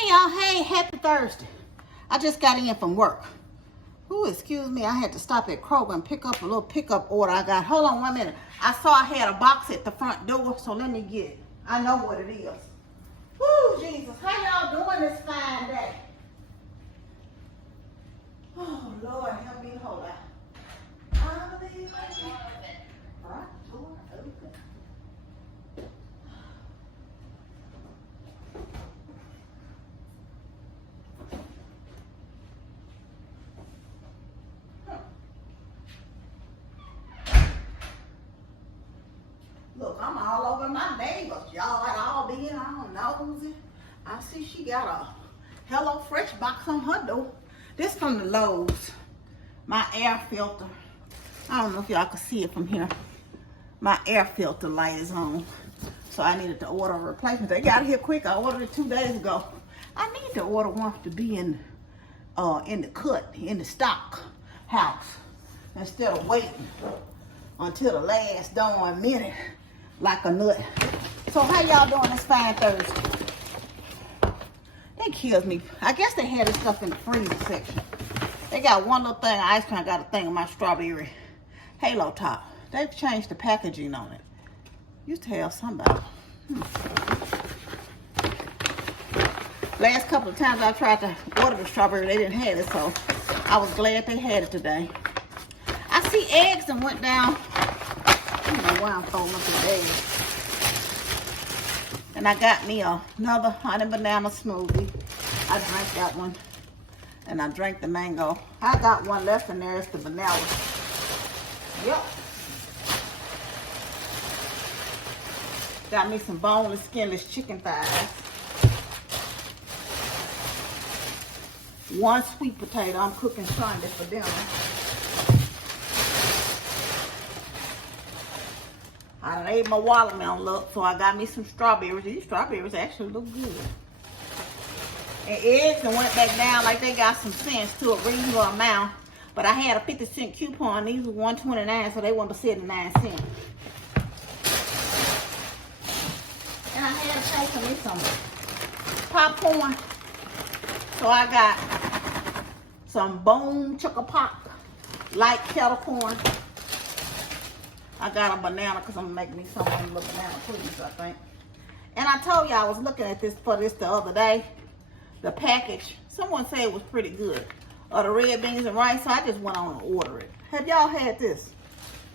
Hey y'all, hey, happy Thursday. I just got in from work. Ooh, excuse me, I had to stop at Kroger and pick up a little pickup order I got. Hold on 1 minute. I saw I had a box at the front door, so let me get it. I know what it is. Woo, Jesus, how y'all doing this fine day? Oh, Lord, help me hold out. I believe I can. Right, door open. Look, I'm all over my neighbor's yard, all being all nosy. I see she got a Hello Fresh box on her door. This from the Lowe's. My air filter. I don't know if y'all can see it from here. My air filter light is on. So I needed to order a replacement. They got it here quick. I ordered it 2 days ago. I need to order one to be in the stock house instead of waiting until the last darn minute like a nut. So how y'all doing this fine Thursday? That kills me. I guess they had this stuff in the freezer section. They got one little thing of ice cream. I got a thing of my strawberry Halo top. They've changed the packaging on it. Used to have somebody. Last couple of times I tried to order the strawberry, they didn't have it, so I was glad they had it today. I see eggs and went down. I don't know why I'm folding up the eggs. And I got me another honey banana smoothie. I drank that one. And I drank the mango. I got one left in there. It's the vanilla. Yep. Got me some boneless, skinless chicken thighs. One sweet potato. I'm cooking Sunday for dinner. I done ate my watermelon look, so I got me some strawberries. These strawberries actually look good. And eggs and went back down like they got some sense to a reasonable amount. But I had a 50-cent coupon. These were $1.29, so they went for 79 cents. And I had to pay for me some popcorn. So I got some bone chuck-a-pop light kettle corn. I got a banana because I'm making me some little banana please, I think. And I told you I was looking at this the other day. The package, someone said it was pretty good. The red beans and rice, so I just went on and ordered it. Have y'all had this?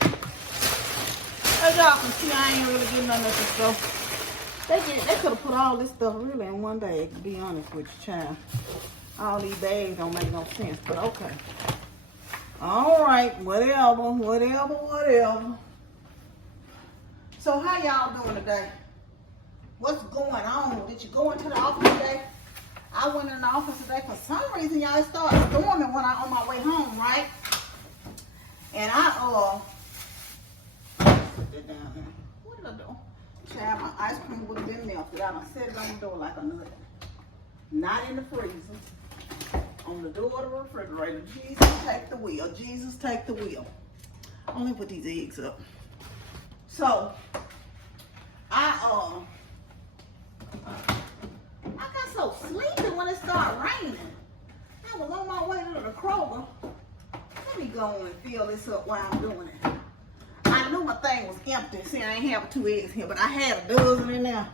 As y'all can see, I ain't really getting none of this stuff. They could have put all this stuff really in one bag, to be honest with you, child. All these bags don't make no sense, but okay. All right, whatever. So how y'all doing today? What's going on? Did you go into the office today? I went in the office today. For some reason, y'all started storming when on my way home, right? And I put that down there. What did I do? Child, my ice cream would have been melted. I done set it on the door like a nut. Not in the freezer. On the door of the refrigerator. Jesus, take the wheel. Jesus, take the wheel. Let me put these eggs up. So, I got so sleepy when it started raining. I was on my way to the Kroger. Let me go and fill this up while I'm doing it. I knew my thing was empty. See, I ain't having 2 eggs here, but I had a dozen in there.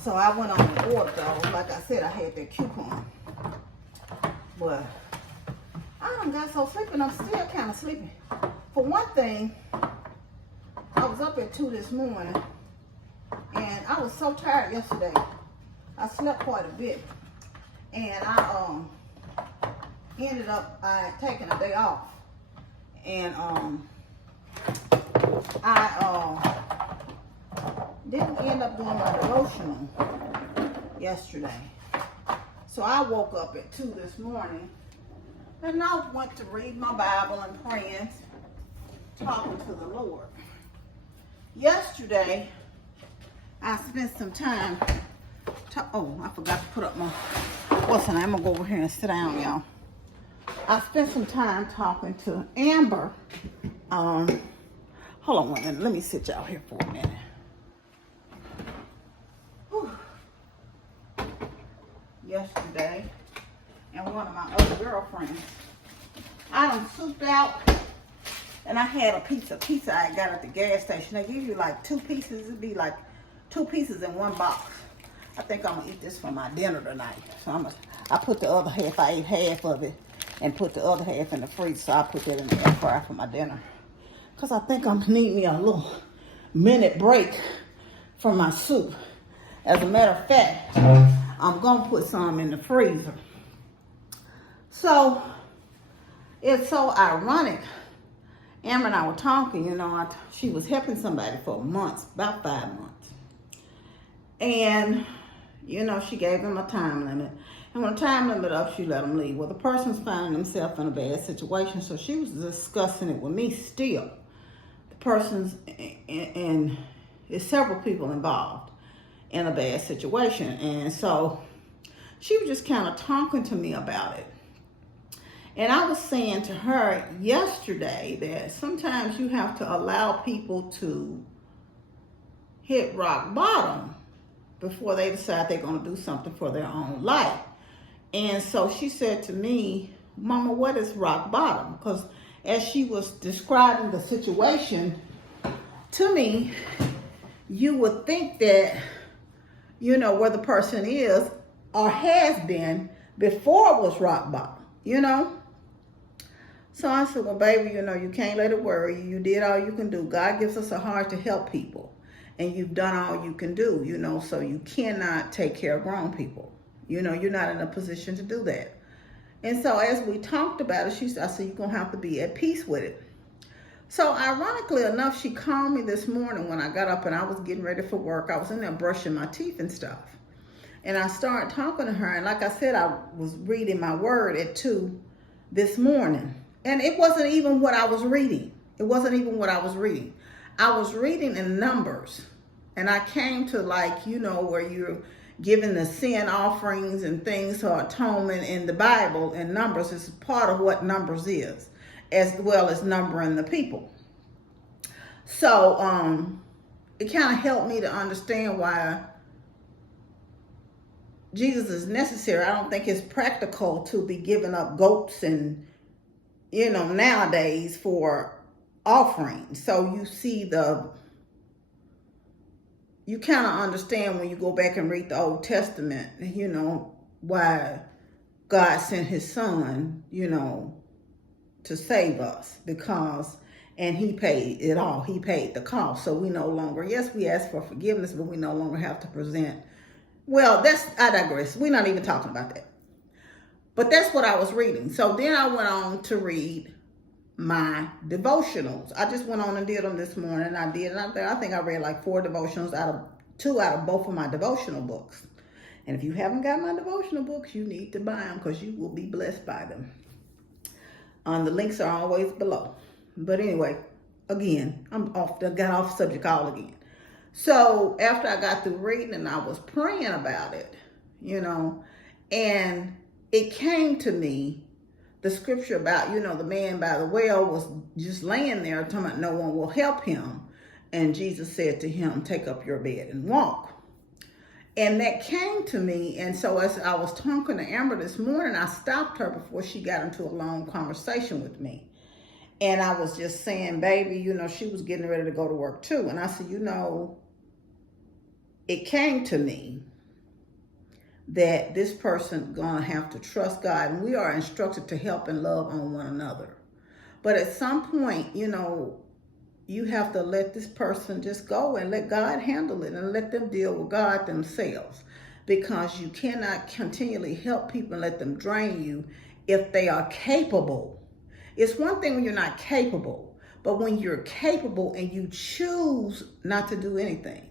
So I went on and ordered those. Like I said, I had that coupon. But I done got so sleepy and I'm still kind of sleepy. For one thing, I was up at 2 this morning and I was so tired yesterday. I slept quite a bit and I ended up taking a day off. And I didn't end up doing my devotional yesterday. So I woke up at 2 this morning and I went to read my Bible and praying, talking to the Lord. Yesterday, I spent some time, I forgot to put up my, what's the name? I'm going to go over here and sit down, y'all. I spent some time talking to Amber. Hold on 1 minute. Let me sit y'all here for a minute. Whew. yesterday and one of my other girlfriends. I done souped out and I had a piece of pizza I got at the gas station. They give you like 2 pieces. It'd be like 2 pieces in one box. I think I'm gonna eat this for my dinner tonight. So I put the other half, I ate half of it and put the other half in the freezer. So I put that in the air fryer for my dinner. Cause I think I'm gonna need me a little minute break from my soup. As a matter of fact, I'm gonna put some in the freezer. So it's so ironic. Amber and I were talking, you know, she was helping somebody for months, about 5 months. And, you know, she gave them a time limit. And when the time limit up, she let them leave. Well, the person's finding themselves in a bad situation, so she was discussing it with me still. The person's, and there's several people involved in a bad situation. And so she was just kind of talking to me about it. And I was saying to her yesterday that sometimes you have to allow people to hit rock bottom before they decide they're going to do something for their own life. And so she said to me, Mama, what is rock bottom? Because as she was describing the situation to me, you would think that, you know, where the person is or has been before it was rock bottom, you know? So I said, well, baby, you know, you can't let it worry you. You did all you can do. God gives us a heart to help people. And you've done all you can do, you know, so you cannot take care of grown people. You know, you're not in a position to do that. And so as we talked about it, I said, you're going to have to be at peace with it. So ironically enough, she called me this morning when I got up and I was getting ready for work. I was in there brushing my teeth and stuff. And I started talking to her. And like I said, I was reading my word at 2 this morning. And it wasn't even what I was reading. It wasn't even what I was reading. I was reading in Numbers. And I came to, like, you know, where you're giving the sin offerings and things for atonement in the Bible. And Numbers is part of what Numbers is, as well as numbering the people. So it kind of helped me to understand why Jesus is necessary. I don't think it's practical to be giving up goats and, you know, nowadays for offerings. So you see you kind of understand when you go back and read the Old Testament, you know, why God sent his son, you know, to save us, and he paid it all. He paid the cost. So we no longer, yes, we ask for forgiveness, but we no longer have to present. Well, I digress. We're not even talking about that. But that's what I was reading. So then I went on to read my devotionals. I just went on and did them this morning. I think I read like 4 devotionals two out of both of my devotional books. And if you haven't got my devotional books, you need to buy them because you will be blessed by them. The links are always below. But anyway, again, I got off subject all again. So after I got through reading and I was praying about it, you know, and it came to me, the scripture about, you know, the man by the well was just laying there talking about no one will help him. And Jesus said to him, take up your bed and walk. And that came to me. And so as I was talking to Amber this morning, I stopped her before she got into a long conversation with me. And I was just saying, baby, you know, she was getting ready to go to work too. And I said, you know, it came to me that this person gonna have to trust God, and we are instructed to help and love on one another. But at some point, you know, you have to let this person just go and let God handle it and let them deal with God themselves, because you cannot continually help people and let them drain you if they are capable. It's one thing when you're not capable, but when you're capable and you choose not to do anything,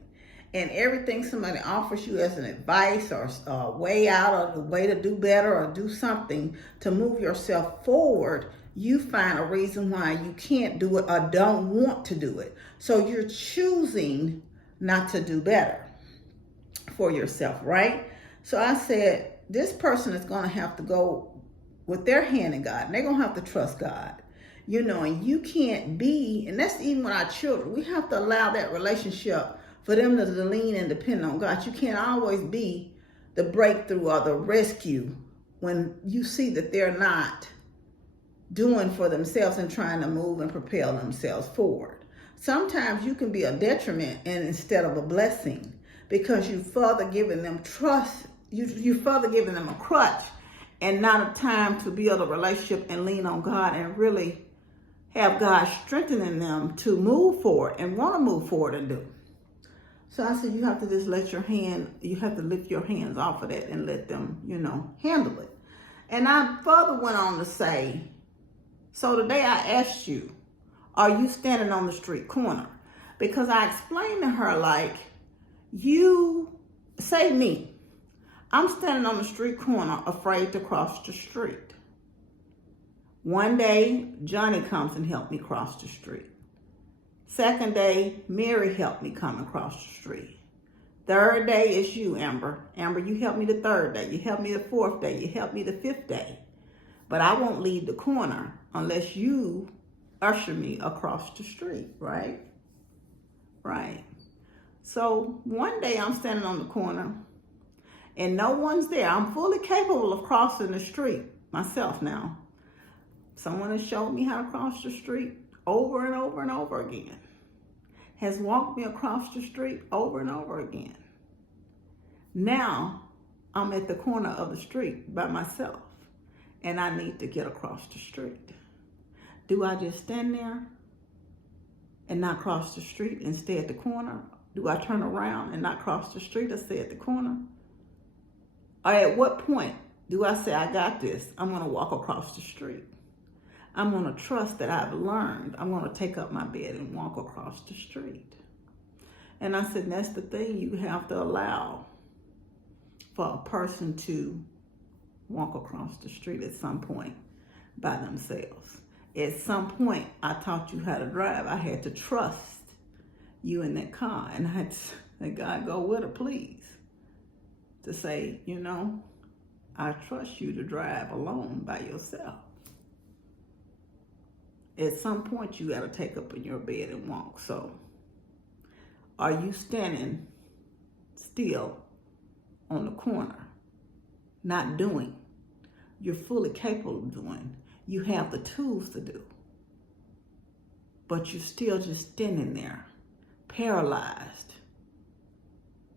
and everything somebody offers you as an advice or a way out or the way to do better or do something to move yourself forward, you find a reason why you can't do it or don't want to do it. So you're choosing not to do better for yourself, right? So I said, this person is going to have to go with their hand in God, and they're going to have to trust God. You know, and you can't be, and that's even with our children, we have to allow that relationship for them to lean and depend on God. You can't always be the breakthrough or the rescue when you see that they're not doing for themselves and trying to move and propel themselves forward. Sometimes you can be a detriment and instead of a blessing, because you further giving them trust, you further giving them a crutch and not a time to build a relationship and lean on God and really have God strengthening them to move forward and want to move forward and do. So I said, you have to just you have to lift your hands off of that and let them, handle it. And I further went on to say, so today I asked you, are you standing on the street corner? Because I explained to her, like, me, I'm standing on the street corner afraid to cross the street. One day, Johnny comes and helped me cross the street. Second day, Mary helped me come across the street. Third day is you, Amber. Amber, you helped me the third day. You helped me the fourth day. You helped me the fifth day. But I won't leave the corner unless you usher me across the street, right? Right. So one day I'm standing on the corner and no one's there. I'm fully capable of crossing the street myself now. Someone has showed me how to cross the street over and over and over again. Has walked me across the street over and over again. Now I'm at the corner of the street by myself and I need to get across the street. Do I just stand there and not cross the street and stay at the corner? Do I turn around and not cross the street or stay at the corner? Or at what point do I say, I got this, I'm going to walk across the street? I'm going to trust that I've learned. I'm going to take up my bed and walk across the street. And I said, that's the thing, you have to allow for a person to walk across the street at some point by themselves. At some point, I taught you how to drive. I had to trust you in that car. And I had to let God go with her, please. To say, I trust you to drive alone by yourself. At some point, you got to take up in your bed and walk. So, are you standing still on the corner, not doing? You're fully capable of doing. You have the tools to do. But you're still just standing there, paralyzed.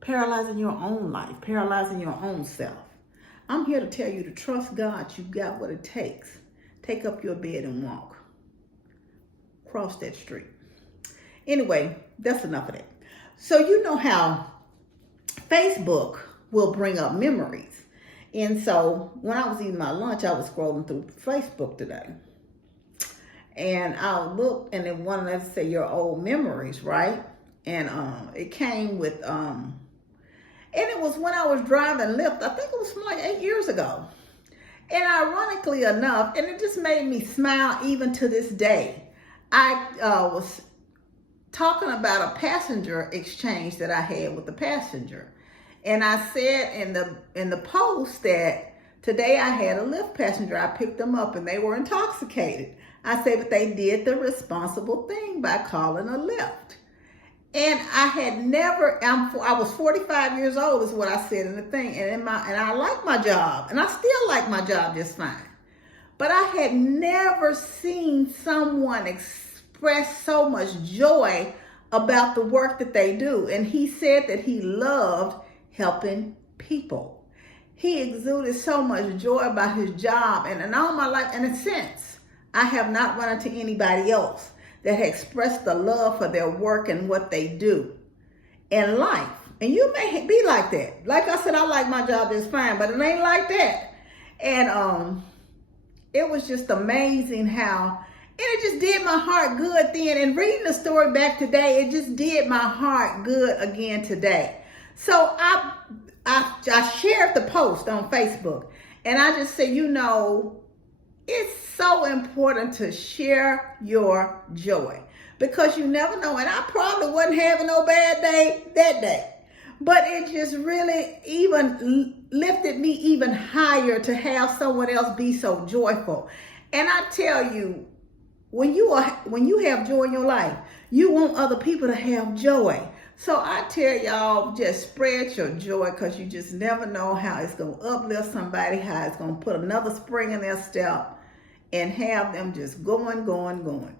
Paralyzing your own life, paralyzing your own self. I'm here to tell you to trust God. You got what it takes. Take up your bed and walk. Cross that street. Anyway, that's enough of that. So you know how Facebook will bring up memories. And so when I was eating my lunch, I was scrolling through Facebook today. And I looked and it wanted to say your old memories, right? And it came with, and it was when I was driving Lyft. I think it was like 8 years ago. And ironically enough, and it just made me smile even to this day. I was talking about a passenger exchange that I had with the passenger. And I said in the post that today I had a Lyft passenger. I picked them up and they were intoxicated. I said, but they did the responsible thing by calling a Lyft. And I had never, I was 45 years old is what I said in the thing. And I like my job and I still like my job just fine. But I had never seen someone express so much joy about the work that they do. And he said that he loved helping people. He exuded so much joy about his job. And in all my life, in a sense, I have not run into anybody else that expressed the love for their work and what they do in life. And you may be like that. Like I said, I like my job just fine, but it ain't like that. And it was just amazing how, and it just did my heart good then. And reading the story back today, it just did my heart good again today. So I shared the post on Facebook, and I just said, it's so important to share your joy because you never know. And I probably wasn't having no bad day that day, but it just really even lifted me even higher to have someone else be so joyful. And I tell you, when you have joy in your life, you want other people to have joy. So I tell y'all, just spread your joy, because you just never know how it's going to uplift somebody, how it's going to put another spring in their step and have them just going, going, going.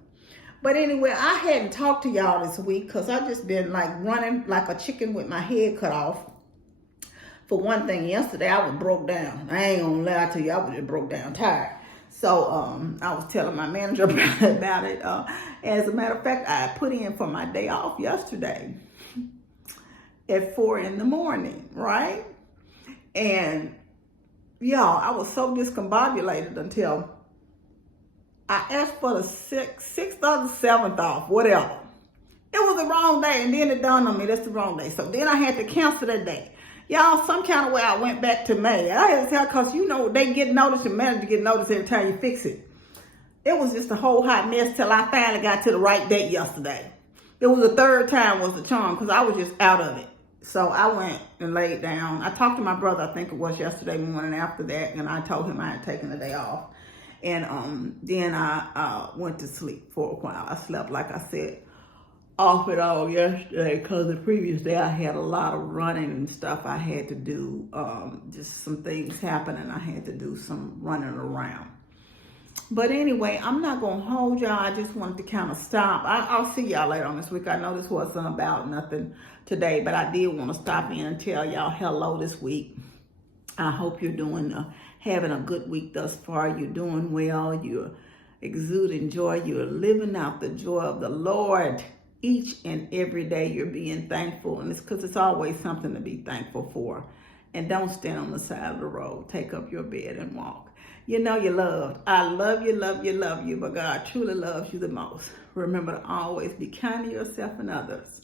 But anyway, I hadn't talked to y'all this week because I just been like running like a chicken with my head cut off. For one thing, yesterday I was broke down. I ain't gonna lie to you, I was just broke down, tired. So I was telling my manager about it. As a matter of fact, I put in for my day off yesterday at 4 in the morning, right? And y'all, I was so discombobulated until I asked for the 6th or the 7th off, whatever. It was the wrong day, and then it dawned on me that's the wrong day. So then I had to cancel that day. Y'all, some kind of way I went back to May. I had to tell, because you know they get notice, your manager get notice every time you fix it. It was just a whole hot mess till I finally got to the right date yesterday. It was the third time was the charm, because I was just out of it. So I went and laid down. I talked to my brother, I think it was yesterday morning after that, and I told him I had taken the day off. And then I went to sleep for a while. I slept, like I said, off it all yesterday, because the previous day I had a lot of running and stuff I had to do. Just some things happening. I had to do some running around. But anyway, I'm not going to hold y'all. I just wanted to kind of stop. I'll see y'all later on this week. I know this wasn't about nothing today, but I did want to stop in and tell y'all hello this week. I hope you're doing having a good week thus far. You're doing well. You're exuding joy. You're living out the joy of the Lord each and every day. You're being thankful, and it's because it's always something to be thankful for. And don't stand on the side of the road. Take up your bed and walk. You know you're loved. I love you, love you, love you, but God truly loves you the most. Remember to always be kind to yourself and others.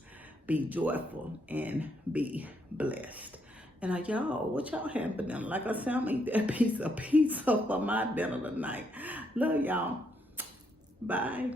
Be joyful and be blessed. And y'all, what y'all have for dinner? Like I said, I'm eat that pizza for my dinner tonight. Love y'all. Bye.